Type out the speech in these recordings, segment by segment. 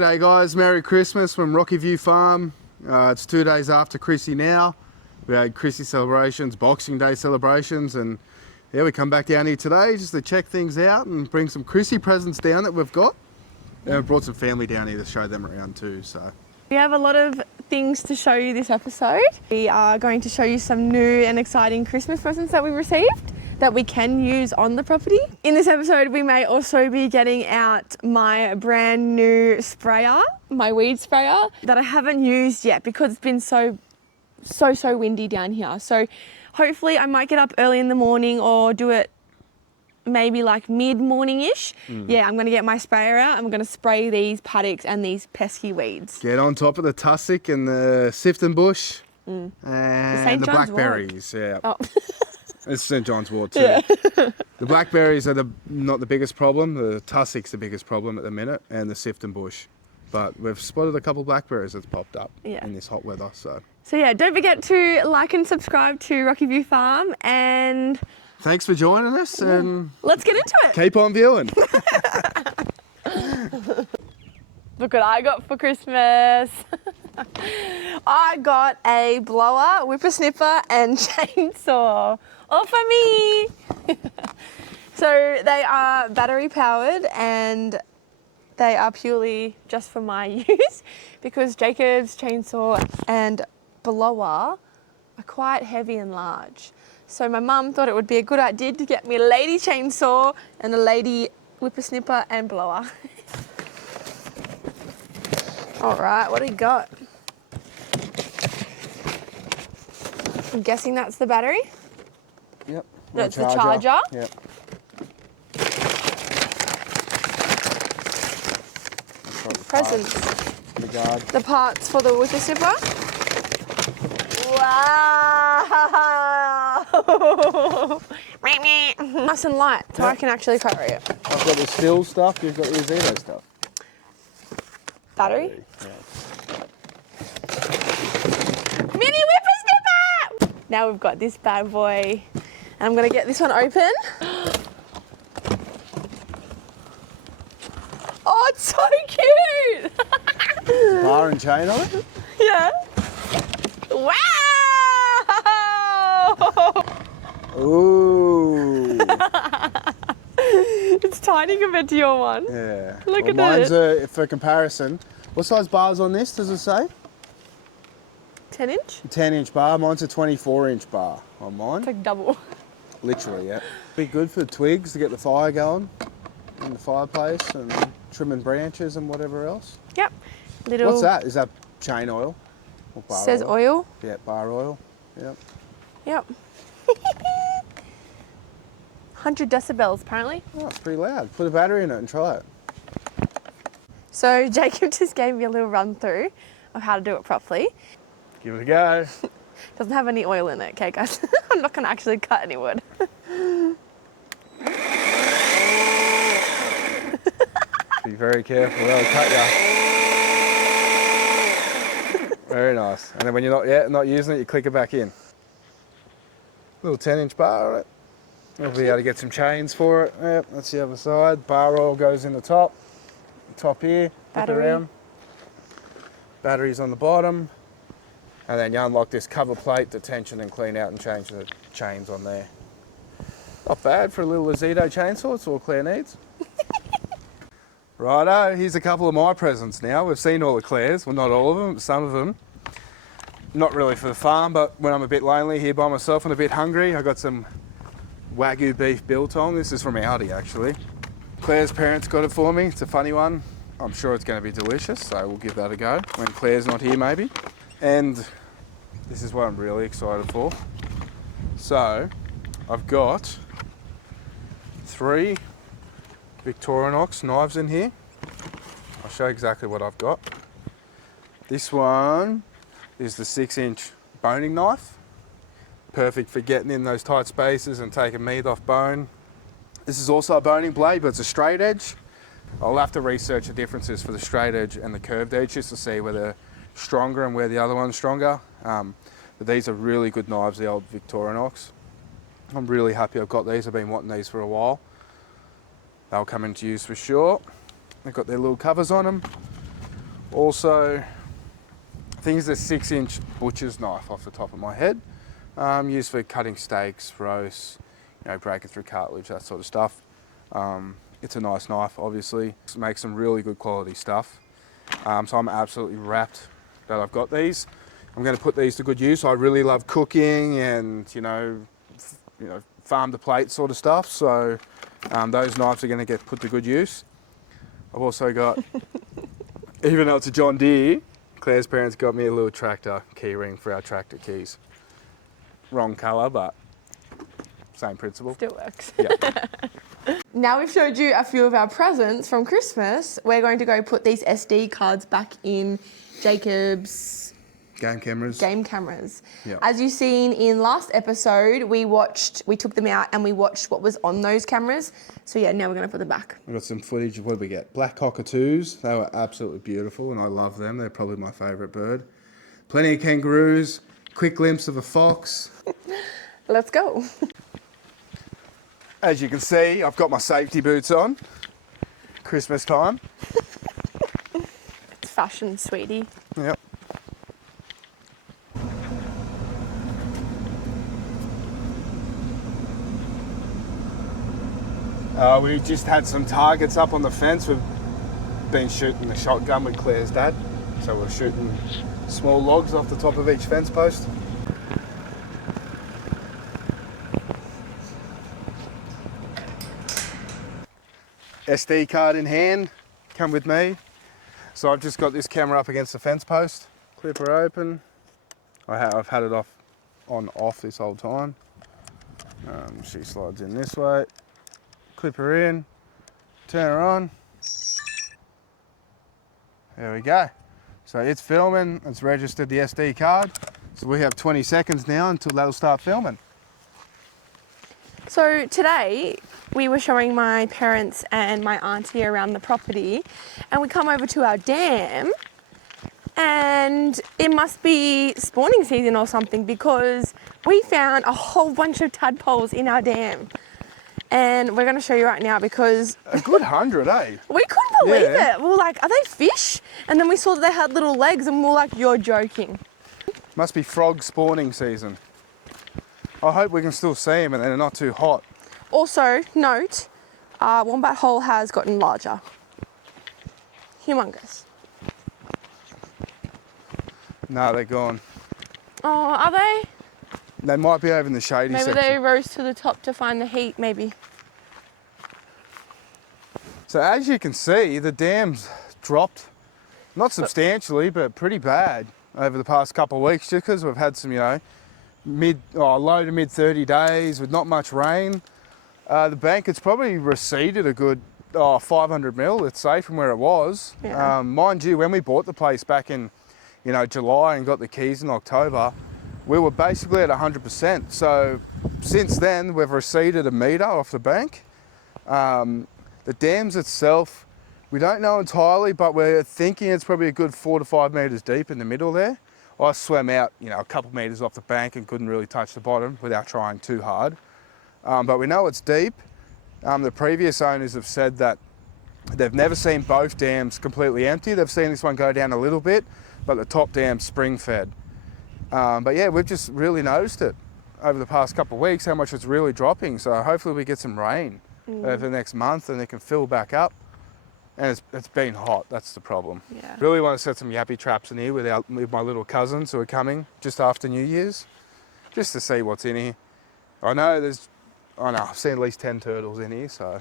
G'day guys, Merry Christmas from Rocky View Farm. It's 2 days after Chrissy now. We had Chrissy celebrations, Boxing Day celebrations, and yeah, we come back down here today just to check things out and bring some Chrissy presents down that we've got. And we brought some family down here to show them around too. So we have a lot of things to show you this episode. We are going to show you some new and exciting Christmas presents that we received that we can use on the property. In this episode, we may also be getting out my brand new sprayer, my weed sprayer, that I haven't used yet because it's been so windy down here. So hopefully I might get up early in the morning or do it maybe like mid-morning-ish. Yeah, I'm gonna get my sprayer out. I'm gonna spray these paddocks and these pesky weeds. get on top of the tussock and the sifton bush and the blackberries. Yeah. Oh. It's St. John's Wort too. Yeah. The blackberries are not the biggest problem. The tussock's the biggest problem at the minute, and the sifton bush. But we've spotted a couple of blackberries that's popped up in this hot weather. So yeah, don't forget to like and subscribe to Rocky View Farm, and thanks for joining us, and let's get into it. Keep on viewing. Look what I got for Christmas. I got a blower, whippersnipper and chainsaw. All for me. So they are battery powered and they are purely just for my use because Jacob's chainsaw and blower are quite heavy and large. So my mum thought it would be a good idea to get me a lady chainsaw and a lady whippersnipper and blower. All right, what do we got? I'm guessing that's the battery? Yep. That's the charger? Yep. Presents. The guard. The parts for the whippersnipper. Wow! Nice and light, so I can actually carry it. I've got the still stuff, you've got the Zito stuff. Battery? Yeah. Mini whippersnipper! Now we've got this bad boy. And I'm gonna get this one open. Oh, it's so cute! Bar and chain on it? Yeah. Wow! Ooh. It's tiny compared to your one. Yeah. Look at mine's it. For comparison, what size bar's on this, does it say? 10 inch? 10-inch bar. Mine's a 24-inch bar on mine. It's like double. Literally, yeah. Be good for the twigs to get the fire going in the fireplace and trimming branches and whatever else. Yep. Little. What's that? Is that chain oil? Or bar Says oil. Yeah, bar oil. Yep. Yep. 100 decibels apparently. Oh, it's pretty loud. Put a battery in it and try it. So Jacob just gave me a little run through of how to do it properly. Give it a go. Doesn't have any oil in it, okay guys? I'm not gonna actually cut any wood. Be very careful, they'll cut you. Very nice. And then when you're not using it, you click it back in. Little 10-inch bar on it. We'll be able to get some chains for it. Yep, that's the other side. Bar oil goes in the top here. Battery. Around. Batteries on the bottom. And then you unlock this cover plate, detention and clean out and change the chains on there. Not bad for a little Zito chainsaw, it's all Claire needs. Righto, here's a couple of my presents now. We've seen all of Claire's, well not all of them, but some of them. Not really for the farm, but when I'm a bit lonely here by myself and a bit hungry, I got some Wagyu beef biltong. This is from Aldi actually. Claire's parents got it for me, it's a funny one. I'm sure it's going to be delicious, so we'll give that a go when Claire's not here maybe. And this is what I'm really excited for. So, I've got 3 Victorinox knives in here. I'll show you exactly what I've got. This one is the 6-inch boning knife. Perfect for getting in those tight spaces and taking meat off bone. This is also a boning blade, but it's a straight edge. I'll have to research the differences for the straight edge and the curved edge just to see where they're stronger and where the other one's stronger. But these are really good knives, the old Victorinox. I'm really happy I've got these. I've been wanting these for a while. They'll come into use for sure. They've got their little covers on them. Also, I think it's a 6-inch butcher's knife off the top of my head. Used for cutting steaks, roasts, breaking through cartilage, that sort of stuff. It's a nice knife, obviously. It makes some really good quality stuff. So I'm absolutely wrapped that I've got these. I'm going to put these to good use. I really love cooking and, farm to plate sort of stuff. So those knives are going to get put to good use. I've also got, even though it's a John Deere, Claire's parents got me a little tractor key ring for our tractor keys. Wrong colour, but same principle. Still works. Yeah. Now we've showed you a few of our presents from Christmas, we're going to go put these SD cards back in Jacob's Game cameras. Yeah. As you've seen in last episode, we took them out and we watched what was on those cameras. So yeah, now we're going to put them back. We've got some footage of what did we get? Black cockatoos. They were absolutely beautiful and I love them. They're probably my favourite bird. Plenty of kangaroos. Quick glimpse of a fox. Let's go. As you can see, I've got my safety boots on. Christmas time. It's fashion, sweetie. Yep. We just had some targets up on the fence. We've been shooting the shotgun with Claire's dad. So we're shooting small logs off the top of each fence post. SD card in hand, come with me. So I've just got this camera up against the fence post. Clip her open. I've had it off this whole time. She slides in this way. Clip her in, turn her on. There we go. So it's filming, it's registered the SD card. So we have 20 seconds now until that'll start filming. So today we were showing my parents and my auntie around the property and we come over to our dam and it must be spawning season or something because we found a whole bunch of tadpoles in our dam. And we're going to show you right now because... A good 100, eh? We couldn't believe it. We were like, are they fish? And then we saw that they had little legs and we were like, you're joking. Must be frog spawning season. I hope we can still see them and they're not too hot. Also, note, Wombat Hole has gotten larger. Humongous. No, they're gone. Oh, are they? They might be over in the shady section. Maybe they rose to the top to find the heat, maybe. So as you can see, the dam's dropped, not substantially, but pretty bad over the past couple of weeks, just because we've had some, low to mid 30 days with not much rain. The bank, it's probably receded a good 500 mil, let's say, from where it was. Yeah. Mind you, when we bought the place back in, July and got the keys in October, we were basically at 100%. So since then, we've receded a metre off the bank. The dams itself, we don't know entirely, but we're thinking it's probably a good 4 to 5 metres deep in the middle there. I swam out, a couple metres off the bank and couldn't really touch the bottom without trying too hard. But we know it's deep. The previous owners have said that they've never seen both dams completely empty. They've seen this one go down a little bit, but the top dam's spring fed. But yeah, we've just really noticed it over the past couple of weeks, how much it's really dropping. So hopefully we get some rain over the next month and it can fill back up. And it's been hot, that's the problem. Yeah. Really want to set some yappy traps in here with my little cousins who are coming just after New Year's, just to see what's in here. I know I've seen at least 10 turtles in here, so.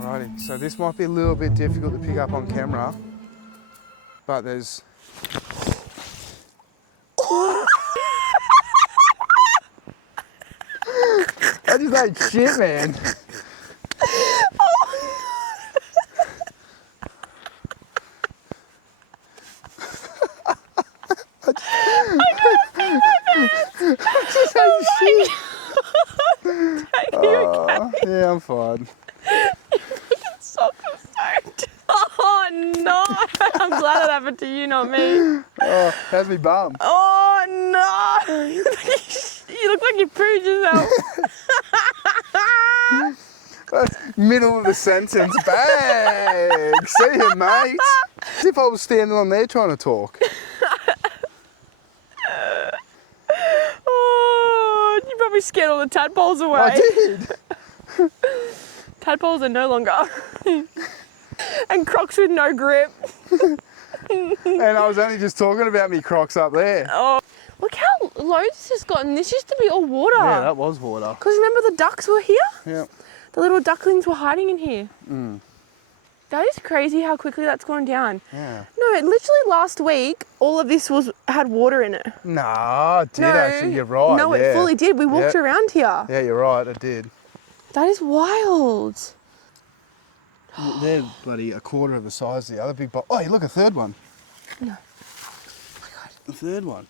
Alrighty, so this might be a little bit difficult to pick up on camera, but there's... I just ate shit, man. Yeah, I'm fine. So stoked. Oh no! I'm glad it happened to you, not me. Oh, how's me bum? Oh no! You look like you pooed yourself. That's middle of the sentence. Bang! See you, mate. As if I was standing on there trying to talk. Oh, you probably scared all the tadpoles away. I did. Tadpoles are no longer. And Crocs with no grip. And I was only just talking about me Crocs up there. Oh, look how low this has gotten. This used to be all water. Yeah, that was water. Because remember the ducks were here? Yeah. The little ducklings were hiding in here. That is crazy how quickly that's gone down. Yeah. No, literally last week, all of this had water in it. Nah, it did actually. You're right. No, yeah. it fully did. We walked around here. Yeah, you're right. It did. That is wild. They're bloody a quarter of the size of the other big box. Oh, look, a third one. No. Oh my God. A third one.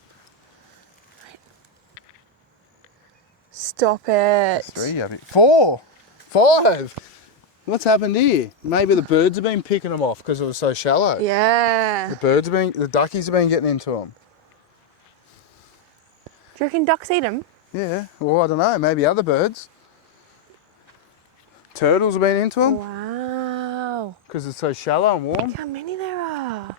Stop it. 3, 4, 5. What's happened here? Maybe the birds have been picking them off because it was so shallow. Yeah. The duckies have been getting into them. Do you reckon ducks eat them? Yeah, well, I don't know, maybe other birds. Turtles have been into them Wow. because it's so shallow and warm. Look how many there are.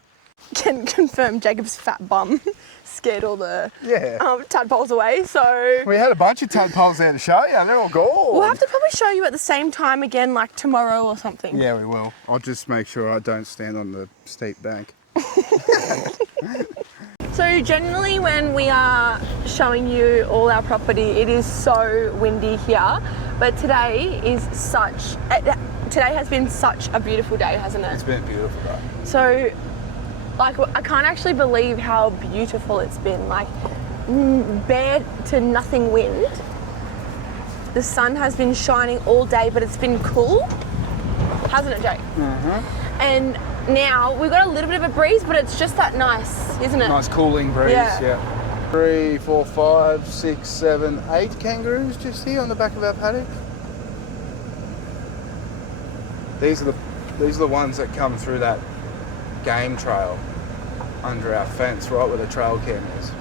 Can confirm Jacob's fat bum scared all the tadpoles away, so... We had a bunch of tadpoles there to show you, and they're all gone. We'll have to probably show you at the same time again, like tomorrow or something. Yeah, we will. I'll just make sure I don't stand on the steep bank. So generally when we are showing you all our property, it is so windy here, but today has been such a beautiful day, hasn't it? It's been a beautiful day. So, like, I can't actually believe how beautiful it's been. Like, bare to nothing wind. The sun has been shining all day, but it's been cool, hasn't it, Jake? Mm-hmm. And now we've got a little bit of a breeze, but it's just that nice, isn't it? Nice cooling breeze, yeah. 3, 4, 5, 6, 7, 8 kangaroos just here on the back of our paddock. These are the ones that come through that game trail under our fence, right where the trail cam is.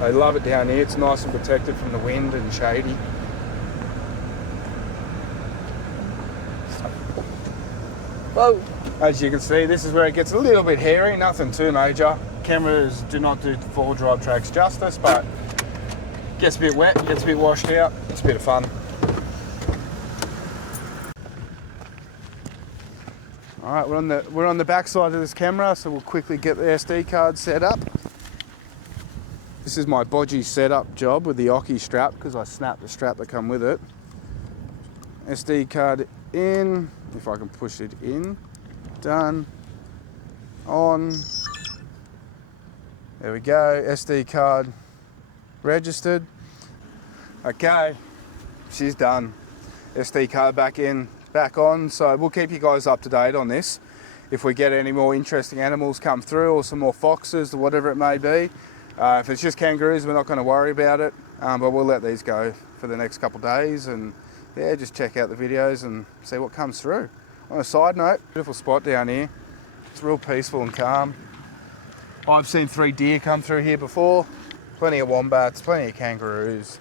They love it down here. It's nice and protected from the wind and shady. Whoa. As you can see, this is where it gets a little bit hairy, nothing too major. Cameras do not do 4-drive tracks justice, but gets a bit wet, gets a bit washed out. It's a bit of fun. All right, we're on the back side of this camera, so we'll quickly get the SD card set up. This is my bodgy setup job with the Oki strap because I snapped the strap that come with it. SD card in, if I can push it in. Done. On. There we go, SD card registered. Okay, she's done. SD card back in, back on, so we'll keep you guys up to date on this. If we get any more interesting animals come through or some more foxes or whatever it may be. If it's just kangaroos, we're not going to worry about it, but we'll let these go for the next couple of days and yeah, just check out the videos and see what comes through. On a side note, beautiful spot down here. It's real peaceful and calm. I've seen 3 deer come through here before, plenty of wombats, plenty of kangaroos.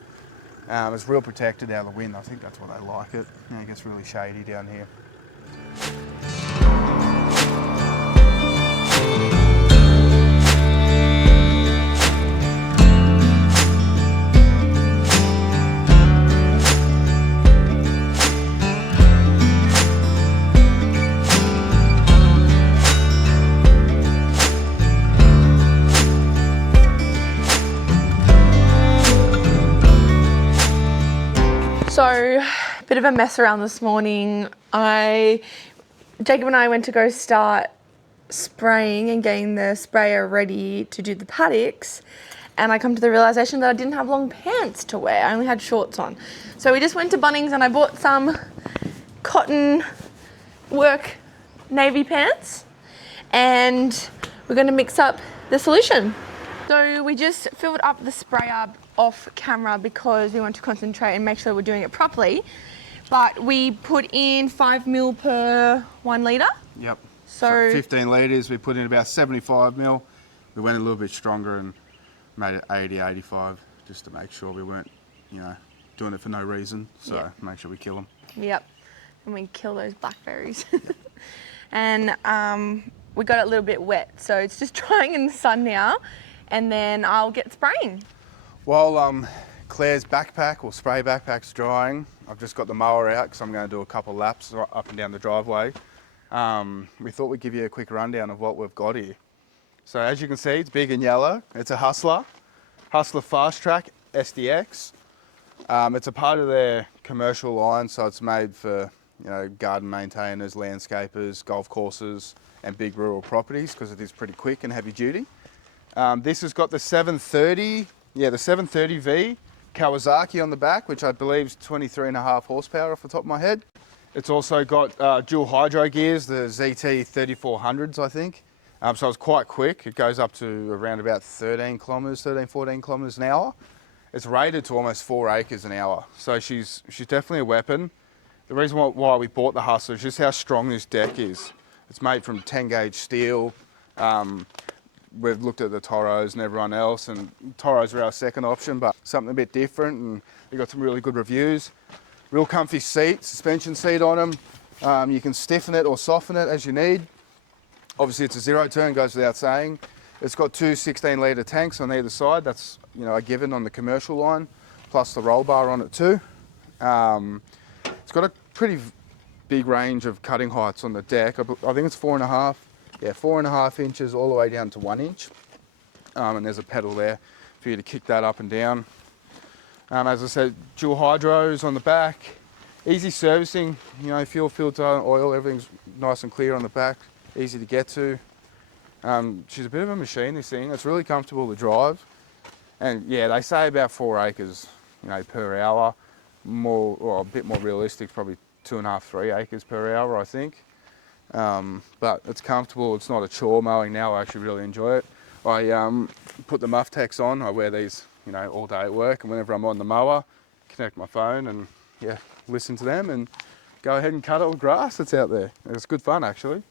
It's real protected out of the wind. I think that's why they like it. You know, it gets really shady down here. So, bit of a mess around this morning. Jacob and I went to go start spraying and getting the sprayer ready to do the paddocks, and I come to the realization that I didn't have long pants to wear. I only had shorts on. So we just went to Bunnings and I bought some cotton work navy pants, and we're going to mix up the solution. So we just filled up the sprayer off camera because we want to concentrate and make sure we're doing it properly. But we put in 5 mil per 1 litre. Yep. So 15 litres, we put in about 75 mil. We went a little bit stronger and made it 80, 85, just to make sure we weren't, you know, doing it for no reason, so Yeah. make sure we kill them. Yep. And we kill those blackberries. And we got it a little bit wet, so it's just drying in the sun now, and then I'll get spraying. While Claire's backpack or spray backpack's drying, I've just got the mower out because I'm going to do a couple laps up and down the driveway. We thought we'd give you a quick rundown of what we've got here. So as you can see, it's big and yellow. It's a Hustler Fast Track SDX. It's a part of their commercial line, so it's made for garden maintainers, landscapers, golf courses, and big rural properties because it is pretty quick and heavy duty. This has got the 730, the 730V Kawasaki on the back, which I believe is 23.5 horsepower off the top of my head. It's also got dual hydro gears, the ZT 3400s, I think. So it's quite quick. It goes up to around about 14 kilometers an hour. It's rated to almost 4 acres an hour. So she's definitely a weapon. The reason why we bought the Hustler is just how strong this deck is. It's made from 10 gauge steel. We've looked at the Toros and everyone else, and Toros are our second option, but something a bit different, and we got some really good reviews. Real comfy seat, suspension seat on them. You can stiffen it or soften it as you need. Obviously it's a zero turn, goes without saying. It's got two 16-litre tanks on either side. That's a given on the commercial line, plus the roll bar on it too. It's got a pretty big range of cutting heights on the deck. I think it's 4.5 inches all the way down to 1 inch. And there's a pedal there for you to kick that up and down. As I said, dual hydros on the back. Easy servicing, fuel filter, oil, everything's nice and clear on the back. Easy to get to. She's a bit of a machine, this thing. It's really comfortable to drive. And yeah, they say about 4 acres, per hour. A bit more realistic, probably 2.5, 3 acres per hour, I think. But it's comfortable. It's not a chore mowing now. I actually really enjoy it. I put the muff techs on. I wear these, all day at work, and whenever I'm on the mower, connect my phone and listen to them and go ahead and cut all the grass that's out there. It's good fun, actually.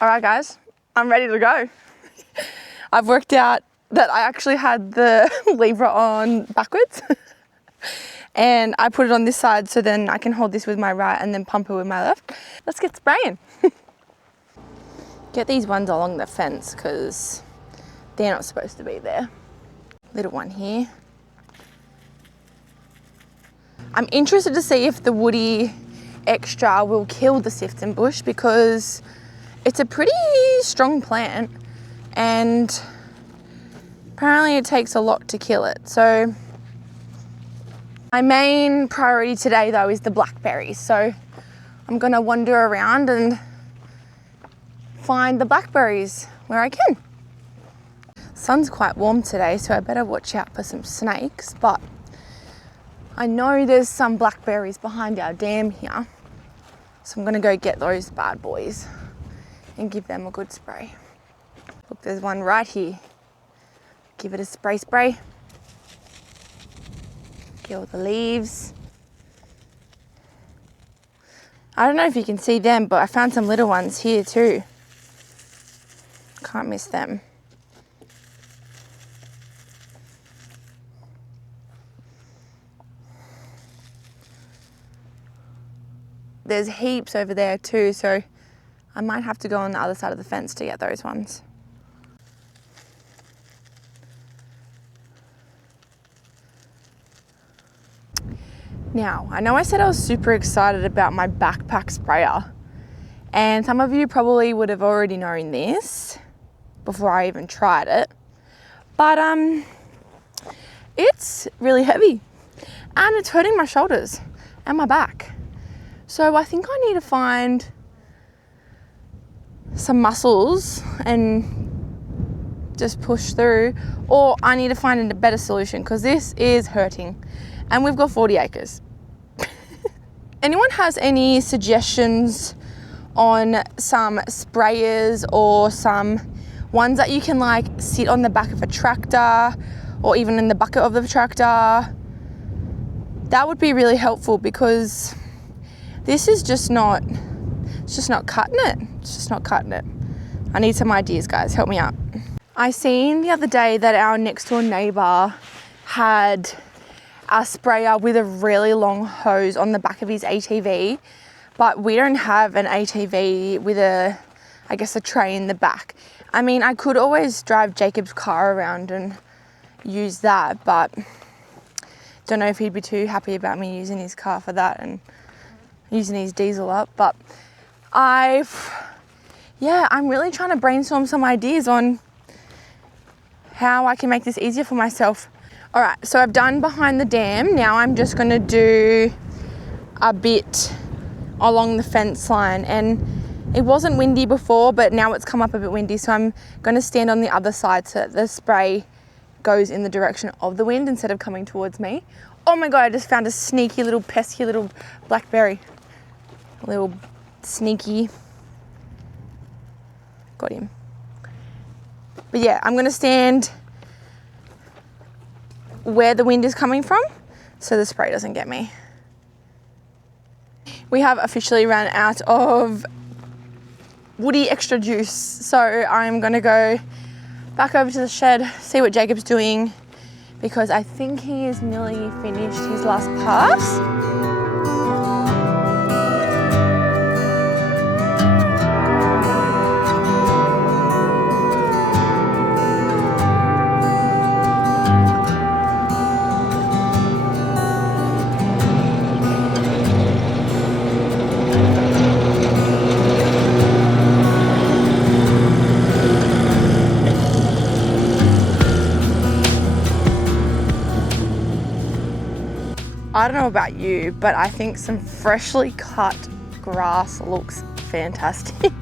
All right, guys, I'm ready to go. I've worked out that I actually had the lever on backwards and I put it on this side so then I can hold this with my right and then pump it with my left. Let's get spraying. Get these ones along the fence because they're not supposed to be there. Little one here. I'm interested to see if the woody extra will kill the sifton bush because it's a pretty strong plant and apparently it takes a lot to kill it. So my main priority today though is the blackberries. So I'm gonna wander around and find the blackberries where I can. Sun's quite warm today, so I better watch out for some snakes, but I know there's some blackberries behind our dam here. So I'm gonna go get those bad boys and give them a good spray. Look, there's one right here. Give it a spray. Kill the leaves. I don't know if you can see them, but I found some little ones here too. Can't miss them. There's heaps over there too, so I might have to go on the other side of the fence to get those ones. Now, I know I said I was super excited about my backpack sprayer, and some of you probably would have already known this before I even tried it, but it's really heavy and it's hurting my shoulders and my back. So I think I need to find some muscles and just push through, or I need to find a better solution because this is hurting and we've got 40 acres. Anyone has any suggestions on some sprayers or some ones that you can like sit on the back of a tractor or even in the bucket of the tractor. That would be really helpful because this is just not, it's just not cutting it. It's just not cutting it. I need some ideas, guys. Help me out. I seen the other day that our next door neighbour had a sprayer with a really long hose on the back of his ATV, but we don't have an ATV with a tray in the back. I mean, I could always drive Jacob's car around and use that, but don't know if he'd be too happy about me using his car for that and using his diesel up. But I'm really trying to brainstorm some ideas on how I can make this easier for myself. All right, so I've done behind the dam. Now I'm just gonna do a bit along the fence line, and it wasn't windy before, but now it's come up a bit windy, so I'm gonna stand on the other side so that the spray goes in the direction of the wind instead of coming towards me. Oh my God, I just found a sneaky little pesky little blackberry. A little sneaky. Got him. But yeah, I'm gonna stand where the wind is coming from so the spray doesn't get me. We have officially run out of woody extra juice, so I'm gonna go back over to the shed, see what Jacob's doing, because I think he is nearly finished his last pass. I don't know about you, but I think some freshly cut grass looks fantastic.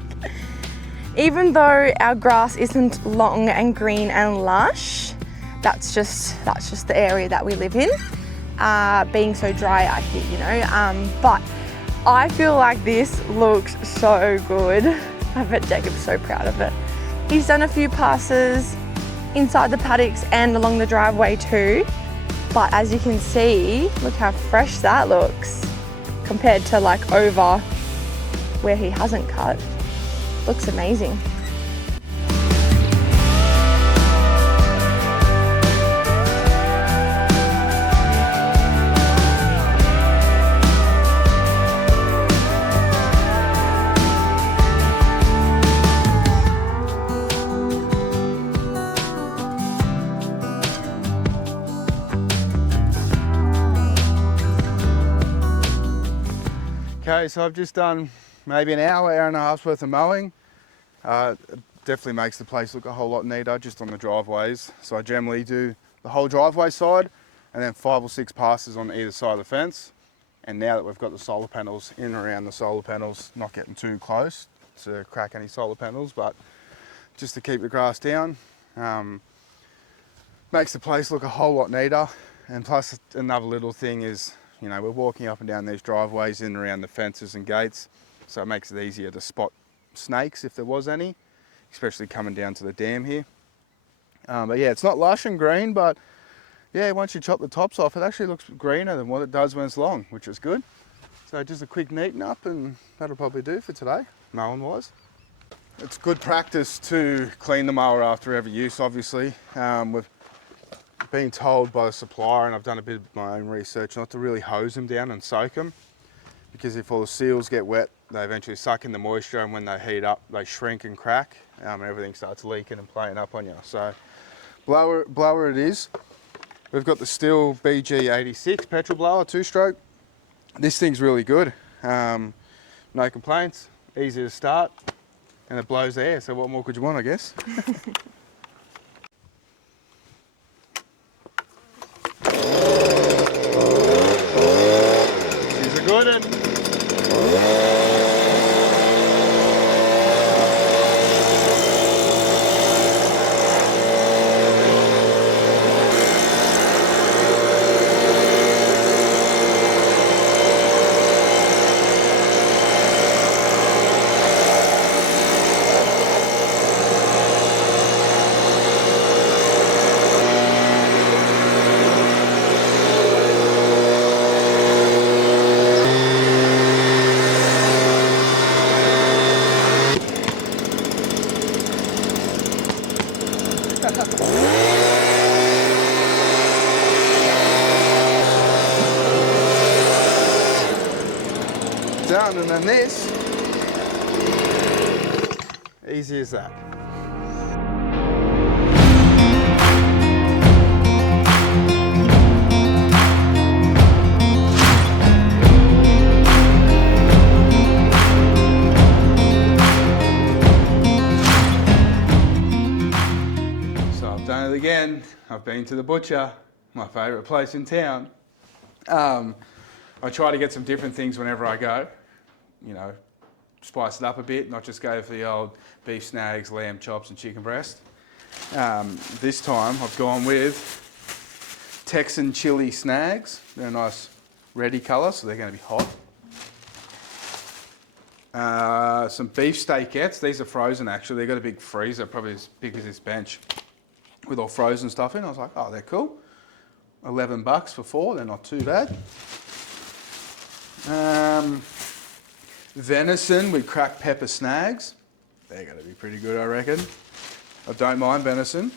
Even though our grass isn't long and green and lush, that's just the area that we live in, being so dry out here, you know. But I feel like this looks so good. I bet Jacob's so proud of it. He's done a few passes inside the paddocks and along the driveway too. But as you can see, look how fresh that looks compared to like over where he hasn't cut. Looks amazing. Okay, so I've just done maybe an hour and a half's worth of mowing. It definitely makes the place look a whole lot neater just on the driveways. So I generally do the whole driveway side and then 5 or 6 passes on either side of the fence. And now that we've got the solar panels in and around the solar panels, not getting too close to crack any solar panels, but just to keep the grass down, makes the place look a whole lot neater. And plus another little thing is, you know, we're walking up and down these driveways in and around the fences and gates, so it makes it easier to spot snakes if there was any, especially coming down to the dam here. But yeah, it's not lush and green, but yeah, once you chop the tops off, it actually looks greener than what it does when it's long, which is good. So just a quick neaten up and that'll probably do for today, mowing wise. It's good practice to clean the mower after every use, obviously. We've been told by the supplier, and I've done a bit of my own research, not to really hose them down and soak them, because if all the seals get wet, they eventually suck in the moisture, and when they heat up, they shrink and crack, and everything starts leaking and playing up on you. So blower it is. We've got the Stihl BG86 petrol blower, 2-stroke. This thing's really good. No complaints, easy to start, and it blows air, so what more could you want, I guess? Good. and then this. Easy as that. So I've done it again. I've been to the butcher, my favourite place in town. I try to get some different things whenever I go, you know, spice it up a bit, not just go for the old beef snags, lamb chops and chicken breast. This time I've gone with Texan chili snags. They're a nice reddy colour, so they're going to be hot. Some beef steakettes. These are frozen actually. They've got a big freezer, probably as big as this bench, with all frozen stuff in. I was like, oh, they're cool. $11 for 4, they're not too bad. Venison with cracked pepper snags. They're going to be pretty good, I reckon. I don't mind venison.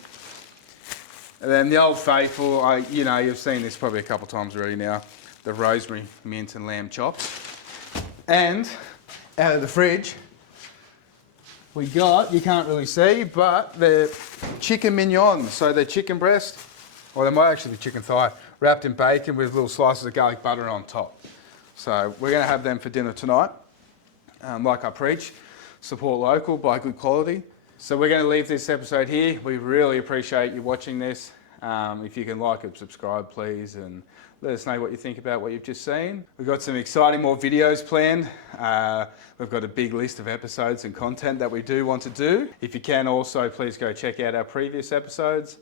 And then the old faithful, you've seen this probably a couple of times already now, the rosemary, mint and lamb chops. And out of the fridge, we got, you can't really see, but they're chicken mignons. So they're chicken breast, or they might actually be chicken thigh, wrapped in bacon with little slices of garlic butter on top. So we're going to have them for dinner tonight. Like I preach, support local, buy good quality. So we're going to leave this episode here. We really appreciate you watching this. If you can like and subscribe, please, and let us know what you think about what you've just seen. We've got some exciting more videos planned. We've got a big list of episodes and content that we do want to do. If you can also, please go check out our previous episodes.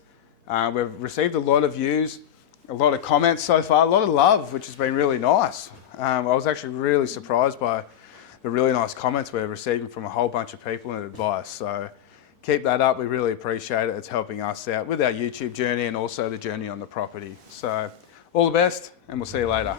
We've received a lot of views, a lot of comments so far, a lot of love, which has been really nice. I was actually really surprised by the really nice comments we're receiving from a whole bunch of people and advice. So keep that up, we really appreciate it. It's helping us out with our YouTube journey and also the journey on the property. So all the best, and we'll see you later.